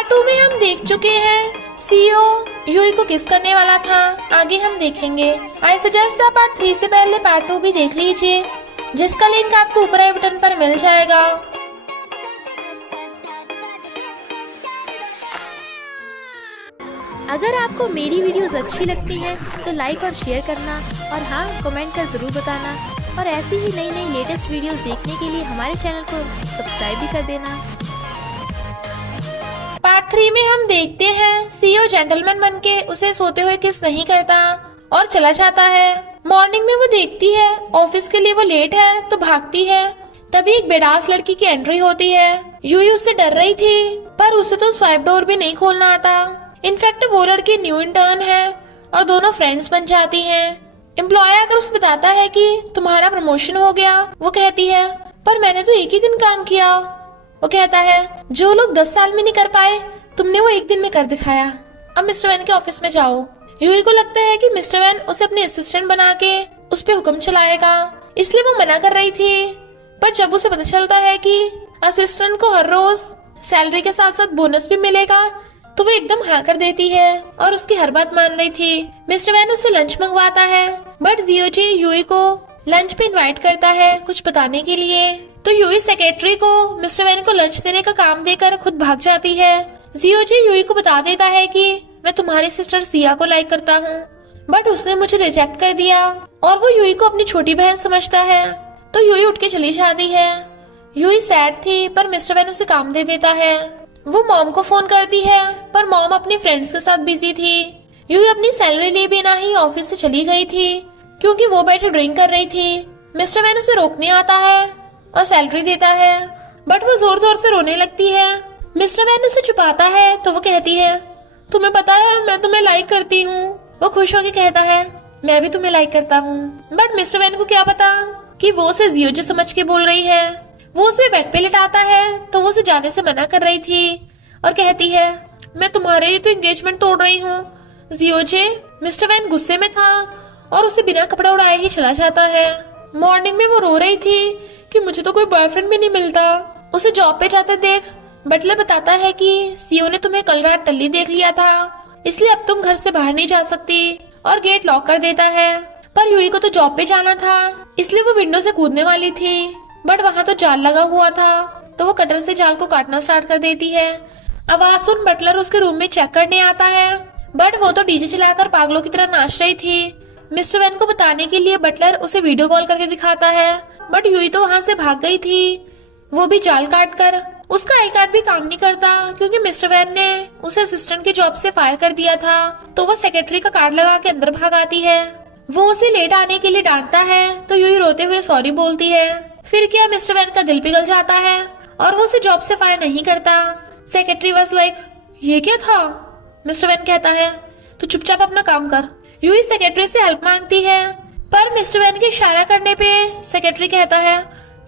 Part 2 में हम देख चुके हैं सीओ यूई को किस करने वाला था, आगे हम देखेंगे। आई सजेस्ट आप पार्ट 3 से पहले पार्ट 2 भी देख लीजिए, जिसका लिंक आपको ऊपर आई बटन पर मिल जाएगा। अगर आपको मेरी वीडियोस अच्छी लगती हैं तो लाइक और शेयर करना, और हाँ, कमेंट कर ज़रूर बताना। और ऐसी ही नई नई लेटेस्ट वीडियोस देखने के लिए हमारे चैनल को सब्सक्राइब भी कर देना। पार्ट 3 में हम देखते हैं सीओ जेंटलमैन बनके उसे सोते हुए किस नहीं करता और चला जाता है। मॉर्निंग में वो देखती है ऑफिस के लिए वो लेट है तो भागती है। तभी एक बेडास लड़की की एंट्री होती है। यूई उससे डर रही थी, पर उसे तो स्वाइप डोर भी नहीं खोलना आता। इनफैक्ट वो लड़की न्यू इंटर्न है और दोनों फ्रेंड्स बन जाती हैं। एम्प्लॉय आकर उसे बताता है कि तुम्हारा प्रमोशन हो गया। वो कहती है पर मैंने तो एक ही दिन काम किया। वो कहता है जो लोग 10 साल में नहीं कर पाए तुमने वो एक दिन में कर दिखाया। अब मिस्टर वैन के ऑफिस में जाओ। यूई को लगता है कि मिस्टर वैन उसे अपने असिस्टेंट बना के उस पे हुक्म चलाएगा, इसलिए वो मना कर रही थी। पर जब उसे पता चलता है कि असिस्टेंट को हर रोज सैलरी के साथ साथ बोनस भी मिलेगा, तो वो एकदम हाँ कर देती है और उसकी हर बात मान रही थी। मिस्टर वैन उससे लंच मंगवाता है, बट जियोजी यूई को लंच पे इनवाइट करता है कुछ बताने के लिए। तो यूई सेक्रेटरी को मिस्टर वैन को लंच देने का काम देकर खुद भाग जाती है। जियोजी यूई को बता देता है कि मैं तुम्हारी सिस्टर सिया को लाइक करता हूँ, बट उसने मुझे रिजेक्ट कर दिया, और वो यूई को अपनी छोटी बहन समझता है। तो यूई उठ के चली जाती है। यूई सैड थी, पर मिस्टर वैन उसे काम दे देता है। वो मॉम को फोन करती है, पर मॉम अपनी फ्रेंड्स के साथ बिजी थी। यूई अपनी सैलरी लिए बिना ही ऑफिस से चली गई थी, क्योंकि वो बैठे ड्रिंक कर रही थी। मिस्टर वैन उसे रोकने आता है और सैलरी देता है, बट वो जोर जोर से रोने लगती है। मिस्टर वैन उसे छुपाता है तो वो कहती है तुम्हें पता है मैं तुम्हें लाइक करती हूँ। वो खुश होकर कहता है मैं भी तुम्हें लाइक करता हूँ, बट मिस्टर वैन को क्या पता कि वो उसे जियोजी समझ के बोल रही है। वो उसे बेड पे लिटाता है तो वो उसे जाने से मना कर रही थी और कहती है मैं तुम्हारे लिए तो एंगेजमेंट तोड़ रही हूँ जियोजी। मिस्टर वैन गुस्से में था और उसे बिना कपड़ा उड़ाए ही चला जाता है। मॉर्निंग में वो रो रही थी कि मुझे तो कोई बॉयफ्रेंड भी नहीं मिलता। उसे जॉब पे जाते देख बटलर बताता है कि सीओ ने तुम्हें कल रात टल्ली देख लिया था, इसलिए अब तुम घर से बाहर नहीं जा सकती, और गेट लॉक कर देता है। पर यूई को तो जॉब पे जाना था, इसलिए वो विंडो से कूदने वाली थी, बट वहाँ तो जाल लगा हुआ था, तो वो कटर से जाल को काटना स्टार्ट कर देती है। आवाज सुन बटलर उसके रूम में चेक करने आता है, बट वो तो डीजे चलाकर पागलों की तरह नाच रही थी। मिस्टर वैन को बताने के लिए बटलर उसे वीडियो कॉल करके दिखाता है, बट यूई तो वहाँ से भाग गई थी, वो भी जाल काट कर। उसका आई कार्ड भी काम नहीं करता, क्योंकि मिस्टर वैन ने उसे असिस्टेंट की जॉब से फायर कर दिया था। तो वो सेक्रेटरी का कार्ड लगा के अंदर भाग आती है। वो उसे लेट आने के लिए डांटता है, तो यूई रोते हुए सॉरी बोलती है। फिर क्या मिस्टर वैन का दिल पिघल जाता है और वो उसे जॉब से फायर नहीं करता। सेक्रेटरी वाज लाइक ये क्या था। मिस्टर वैन कहता है तू चुपचाप अपना काम कर। यूई सेक्रेटरी से हेल्प मांगती है, पर मिस्टर वैन के इशारा करने पे सेक्रेटरी कहता है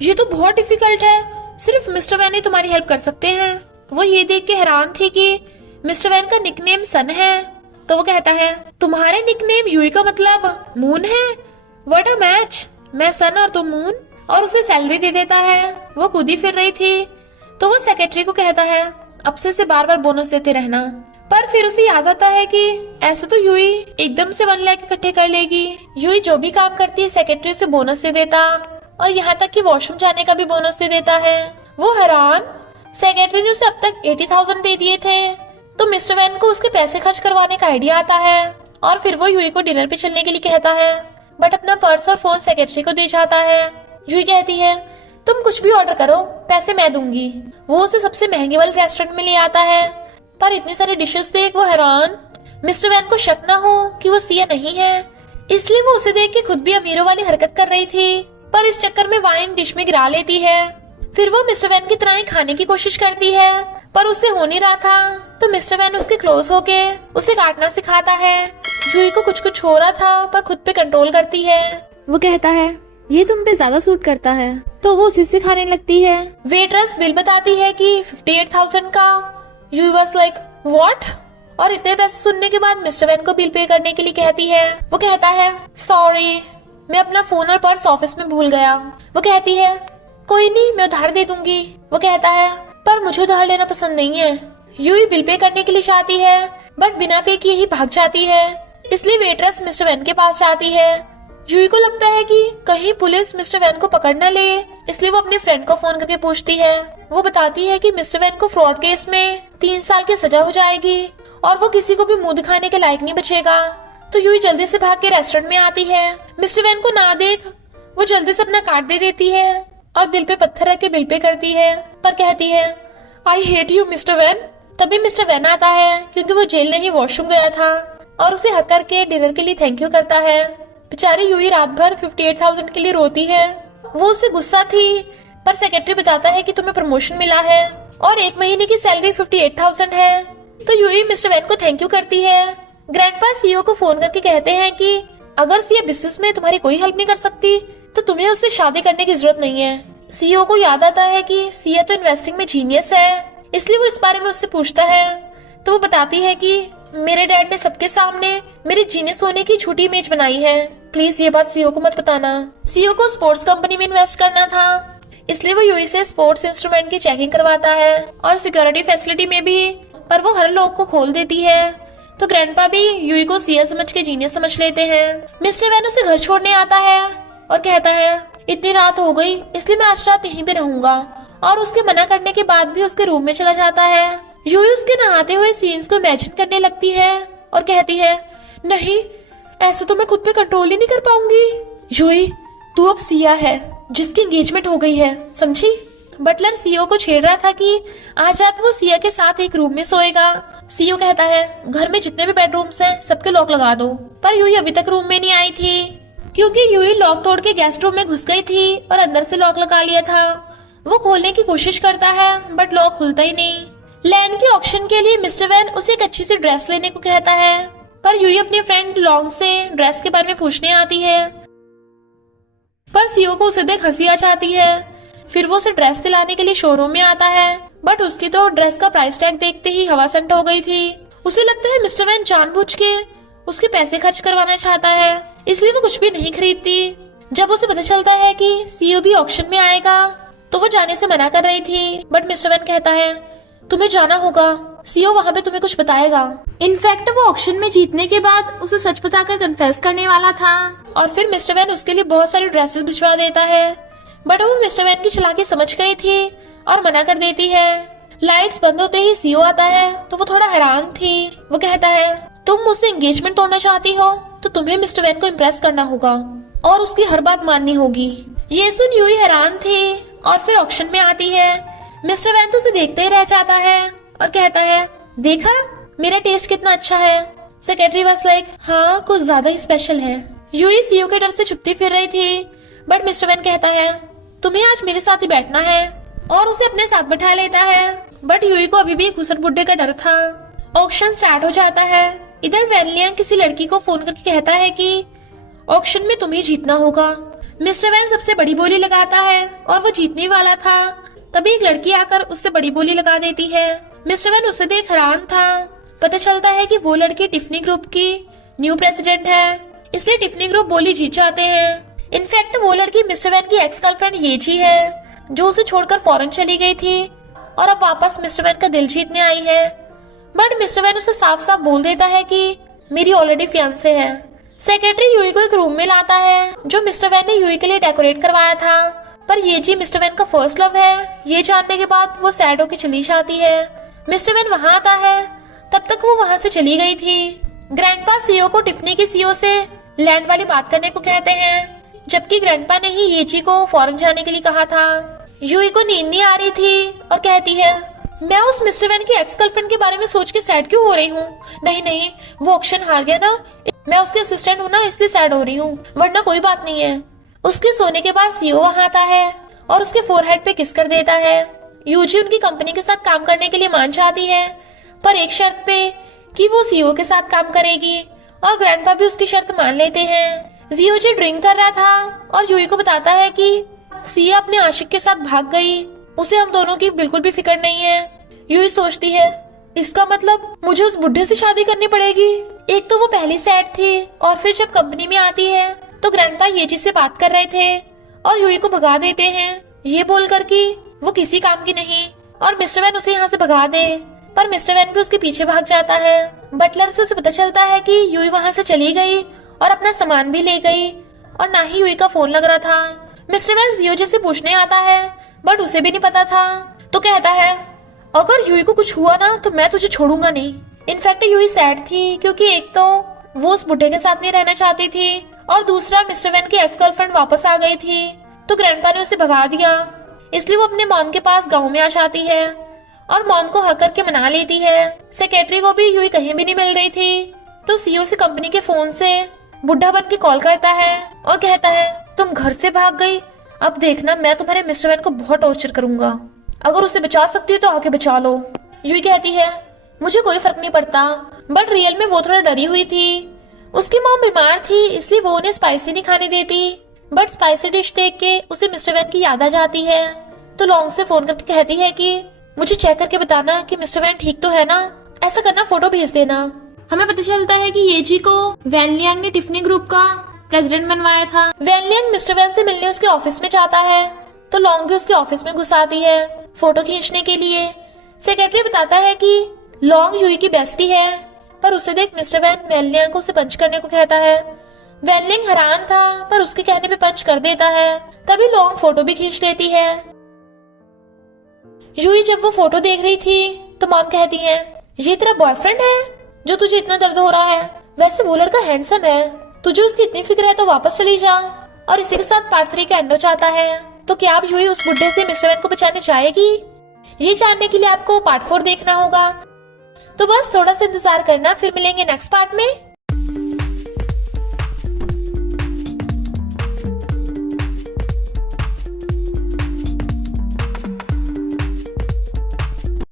ये तो बहुत डिफिकल्ट है, सिर्फ मिस्टर वैन ही तुम्हारी हेल्प कर सकते हैं। वो ये देख के हैरान थी कि मिस्टर वैन का निकनेम सन है। तो वो कहता है तुम्हारे निकनेम यूई का मतलब मून है, व्हाट अ मैच, मैं सन और तुम मून। और उसे सैलरी दे देता है। वो खुद ही फिर रही थी, तो वो सेक्रेटरी को कहता है अब से बार बार बोनस देते रहना। पर फिर उसे याद आता है कि ऐसे तो यूई एकदम से 1 लाख इकट्ठे कर लेगी। यूई जो भी काम करती है सेक्रेटरी उसे बोनस दे देता, और यहाँ तक कि वॉशरूम जाने का भी बोनस दे देता है। वो हैरान, सेक्रेटरी ने उसे अब तक 80,000 दे दिए थे। तो मिस्टर वैन को उसके पैसे खर्च करवाने का आइडिया आता है, और फिर वो यूई को डिनर पे चलने के लिए कहता है, बट अपना पर्स और फोन सेक्रेटरी को दे जाता है। यूई कहती है तुम कुछ भी ऑर्डर करो, पैसे मैं दूंगी। वो उसे सबसे महंगे वाले रेस्टोरेंट में ले आता है, पर इतनी सारी डिशेस देख वो हैरान। मिस्टर वैन को शक ना हो कि वो सिया नहीं है, इसलिए वो उसे देख के खुद भी अमीरों वाली हरकत कर रही थी, पर इस चक्कर में वाइन डिश में गिरा लेती है। फिर वो मिस्टर वैन की तरह ही खाने की कोशिश करती है, पर उससे हो नहीं रहा था। तो मिस्टर वैन उसके क्लोज होके उसे काटना सिखाता है। यूई को कुछ हो रहा था, पर खुद पे कंट्रोल करती है। वो कहता है ये तुम पे ज्यादा सूट करता है, तो वो उसी से खाने लगती है। वेट्रेस बिल बताती है कि 58,000 का। यूई वाज लाइक व्हाट, और इतने पैसे सुनने के बाद मिस्टर वैन को बिल पे करने के लिए कहती है। वो कहता है सॉरी, मैं अपना फोन और पर्स ऑफिस में भूल गया। वो कहती है कोई नहीं, मैं उधार दे दूंगी। वो कहता है पर मुझे उधार लेना पसंद नहीं है। यूई बिल पे करने के लिए जाती है बट बिना पे किए ही भाग जाती है। इसलिए वेटरेस मिस्टर वैन के पास जाती है। यूई को लगता है कि कहीं पुलिस मिस्टर वैन को पकड़ न ले, इसलिए वो अपने फ्रेंड को फोन करके पूछती है। वो बताती है कि मिस्टर वैन को फ्रॉड केस में 3 साल की सजा हो जाएगी और वो किसी को भी मुंह दिखाने के लायक नहीं बचेगा। तो यूई जल्दी से भाग के रेस्टोरेंट में आती है। मिस्टर वैन को ना देख वो जल्दी से अपना कार्ड दे देती है और दिल पे पत्थर रख के बिल पे करती है, पर कहती है I hate you mister Van. तभी मिस्टर वैन आता है क्योंकि वो जेल नहीं वॉशरूम गया था और उसे हक करके डिनर के लिए थैंक यू करता है। बेचारी यूई रात भर 58,000 के लिए रोती है। वो उससे गुस्सा थी, पर सेक्रेटरी बताता है कि तुम्हें प्रमोशन मिला है और 1 महीने की सैलरी 58,000 है। तो यूई मिस्टर वैन को थैंक यू करती है। ग्रैंडपा सीईओ को फोन करके कहते हैं कि अगर सीए बिजनेस में तुम्हारी कोई हेल्प नहीं कर सकती तो तुम्हें उससे शादी करने की जरूरत नहीं है। सीईओ को याद आता है कि सीए तो इन्वेस्टिंग में जीनियस है, इसलिए वो इस बारे में उससे पूछता है। तो वो बताती है कि मेरे डैड ने सबके सामने मेरे जीनियस होने की झूठी इमेज बनाई है, प्लीज ये बात सीईओ को मत बताना। सीईओ को स्पोर्ट्स कंपनी में इन्वेस्ट करना था, इसलिए वो यूई से स्पोर्ट्स इंस्ट्रूमेंट की चेकिंग करवाता है और सिक्योरिटी फैसिलिटी में भी, पर वो हर लोग को खोल देती है। तो ग्रैंडपा भी यूई को सीए समझ के जीनियस समझ लेते हैं। मिस्टर वैन उसे घर छोड़ने आता है और कहता है इतनी रात हो गई इसलिए मैं आज रात यहीं पे रहूंगा, और उसके मना करने के बाद भी उसके रूम में चला जाता है। यूई उसके नहाते हुए सीन्स को इमेजिन करने लगती है और कहती है नहीं, ऐसे तो मैं खुद पे कंट्रोल ही नहीं कर पाऊंगी। यूई तू अब सिया है जिसकी एंगेजमेंट हो गई है, समझी। बटलर सीईओ को छेड़ रहा था कि आज रात वो सिया के साथ एक रूम में सोएगा। सीईओ कहता है घर में जितने भी बेडरूम्स हैं सबके लॉक लगा दो, पर यूई अभी तक रूम में नहीं आई थी क्योंकि यूई लॉक तोड़ के गेस्ट रूम में घुस गई थी और अंदर से लॉक लगा लिया था। वो खोलने की कोशिश करता है बट लॉक खुलता ही नहीं। लैंड के ऑक्शन के लिए मिस्टर वैन उसे एक अच्छी सी ड्रेस लेने को कहता है, पर यूई अपनी फ्रेंड लॉन्ग से ड्रेस के बारे में पूछने आती है, पर सीईओ को उसे देख हंसी आ जाती है। फिर वो उसे ड्रेस दिलाने के लिए शोरूम में आता है, बट उसकी तो ड्रेस का प्राइस टैग देखते ही हवा संट हो गई थी। उसे लगता है मिस्टर वैन जानबूझ के उसके पैसे खर्च करवाना चाहता है, इसलिए वो कुछ भी नहीं खरीदती। जब उसे पता चलता है कि सीईओ भी ऑक्शन में आएगा तो वो जाने से मना कर रही थी, बट मिस्टर वैन कहता है तुम्हें जाना होगा, सीईओ वहाँ पे तुम्हें कुछ बताएगा। इनफैक्ट वो ऑक्शन में जीतने के बाद उसे सच बताकर कन्फेस करने वाला था और फिर मिस्टर वैन उसके लिए बहुत सारी ड्रेसेस भिजवा देता है, बट वो मिस्टर वैन की चालाकी समझ गई थी और मना कर देती है। लाइट्स बंद होते ही सीईओ आता है तो वो थोड़ा हैरान थी। वो कहता है तुम मुझसे एंगेजमेंट तोड़ना चाहती हो तो तुम्हें मिस्टर वैन को इम्प्रेस करना होगा और उसकी हर बात माननी होगी। ये सुन यूई हैरान थी और फिर ऑक्शन में आती है। मिस्टर वैन तो उसे देखते ही रह जाता है और कहता है देखा मेरा टेस्ट कितना अच्छा है। सेक्रेटरी बस लाइक हाँ कुछ ज्यादा ही स्पेशल है। यूई सीईओ के डर से छुपती फिर रही थी, बट मिस्टर वैन कहता है तुम्हें आज मेरे साथ ही बैठना है और उसे अपने साथ बैठा लेता है, बट यूई को अभी भी घुसर बुड्ढे का डर था। ऑक्शन स्टार्ट हो जाता है। इधर वैनलिया किसी लड़की को फोन करके कहता है कि ऑक्शन में तुम्हें जीतना होगा। मिस्टर वैन सबसे बड़ी बोली लगाता है और वो जीतने वाला था, तभी एक लड़की आकर उससे बड़ी बोली लगा देती है। मिस्टर वैन उसे देख हैरान था। पता चलता है कि वो लड़की टिफनी ग्रुप की न्यू प्रेसिडेंट है, इसलिए टिफनी ग्रुप बोली जीत जाते हैं। इनफैक्ट वो लड़की मिस्टर वैन की एक्स गर्लफ्रेंड येजी है जो उसे छोड़कर फॉरेन चली गई थी और अब वापस मिस्टर वैन का दिल जीतने आई है, बट मिस्टर वैन उसे साफ साफ बोल देता है कि मेरी ऑलरेडी फियांसे है। सेक्रेटरी यूई को एक रूम में लाता है जो मिस्टर वैन ने यूई के लिए डेकोरेट करवाया था, पर येजी मिस्टर वैन का फर्स्ट लव है। ये जानने के बाद वो सैड होकर चली जाती है। मिस्टर वैन वहाँ आता है, तब तक वो वहाँ से चली गई थी। ग्रैंडपा सीईओ को टिफनी की सीईओ से लैंड वाली बात करने को कहते हैं, जबकि ग्रैंडपा ने ही येजी को फॉरेन जाने के लिए कहा था। यूई को नींद नहीं आ रही थी और कहती है मैं उस मिस्टर वैन की एक्स गर्लफ्रेंड के बारे में सोच के सैड क्यों हो रही हूँ। नहीं वो ऑक्शन हार गया ना, मैं उसके असिस्टेंट हूँ ना, इसलिए सैड हो रही हूँ, वरना कोई बात नहीं है। उसके सोने के बाद सीईओ वहाँ आता है और उसके फोरहेड पे किस कर देता है। यूजी उनकी कंपनी के साथ काम करने के लिए मान जाती है, पर एक शर्त पे कि वो सीईओ के साथ काम करेगी, और ग्रैंडपा भी उसकी शर्त मान लेते हैं। यूजी ड्रिंक कर रहा था और यूई को बताता है कि सिया अपने आशिक के साथ भाग गई, उसे हम दोनों की बिल्कुल भी फिक्र नहीं है। यूई सोचती है इसका मतलब मुझे उस बुढ़े से शादी करनी पड़ेगी। एक तो वो पहली सैड थी और फिर जब कंपनी में आती है तो ग्रैंडपा येजी से बात कर रहे थे और यूई को भगा देते हैं, ये बोलकर कि वो किसी काम की नहीं और मिस्टर वैन उसे यहाँ से भगा दे। पर मिस्टर वैन भी उसके पीछे भाग जाता है। बटलर से उसे पता चलता है कि यूई वहां से चली गई और अपना सामान भी ले गई और ना ही यूई का फोन लग रहा था। मिस्टर वैन जियोजी से पूछने आता है बट उसे भी नहीं पता था, तो कहता है अगर यूई को कुछ हुआ ना तो मैं तुझे छोड़ूंगा नहीं। इनफैक्ट यूई सैड थी क्योंकि एक तो वो उस बुढ़े के साथ नहीं रहना चाहती थी और दूसरा मिस्टर वैन की एक्स गर्लफ्रेंड वापस आ गई थी, तो ग्रैंडपा ने उसे भगा दिया। इसलिए वो अपने मॉम के पास गांव में आ जाती है और मॉम को हक करके मना लेती है। सेक्रेटरी को भी यूई कहीं भी नहीं मिल रही थी, तो सीईओ से कंपनी के फोन से बुढ़ा बन के कॉल करता है और कहता है तुम घर से भाग गई, अब देखना मैं तुम्हारे मिस्टर वैन को बहुत टॉर्चर करूंगा, अगर उसे बचा सकती हो तो आके बचा लो। यूई कहती है मुझे कोई फर्क नहीं पड़ता, बट रियल में वो थोड़ा डरी हुई थी। उसकी मॉम बीमार थी इसलिए वो उन्हें स्पाइसी नहीं खाने देती, बट स्पाइसी डिश देख के उसे मिस्टर वैन की याद आ जाती है, तो लॉन्ग से फोन करके कहती है कि मुझे चेक करके बताना कि मिस्टर वैन ठीक तो है ना, ऐसा करना फोटो भेज देना। हमें पता चलता है कि येजी को वैन लियांग ने टिफनी ग्रुप का प्रेसिडेंट बनवाया था। वैन लियांग मिस्टर वैन से मिलने उसके ऑफिस में जाता है, तो लॉन्ग भी उसके ऑफिस में घुस आती है फोटो खींचने के लिए। सेक्रेटरी बताता है कि लॉन्ग यूई की बेस्टी है, पर उसे देख मिस्टर वैन लियांग को उसे पंच करने को कहता है। वैन लियांग हैरान था पर उसके कहने पे पंच कर देता है, तभी लॉन्ग फोटो भी खींच लेती है। यूई जब वो फोटो देख रही थी तो मॉम कहती है ये तेरा बॉयफ्रेंड है जो तुझे इतना दर्द हो रहा है, वैसे वो लड़का हैंडसम है, तुझे उसकी इतनी फिक्र है तो वापस चली जा। और इसी के साथ पार्ट 3 का एंड हो जाता है। तो क्या अब यूई उस बुड्ढे से मिस्टर वैन को बचाने चाहेगी, ये जानने के लिए आपको पार्ट 4 देखना होगा। तो बस थोड़ा सा इंतजार करना, फिर मिलेंगे नेक्स्ट पार्ट में।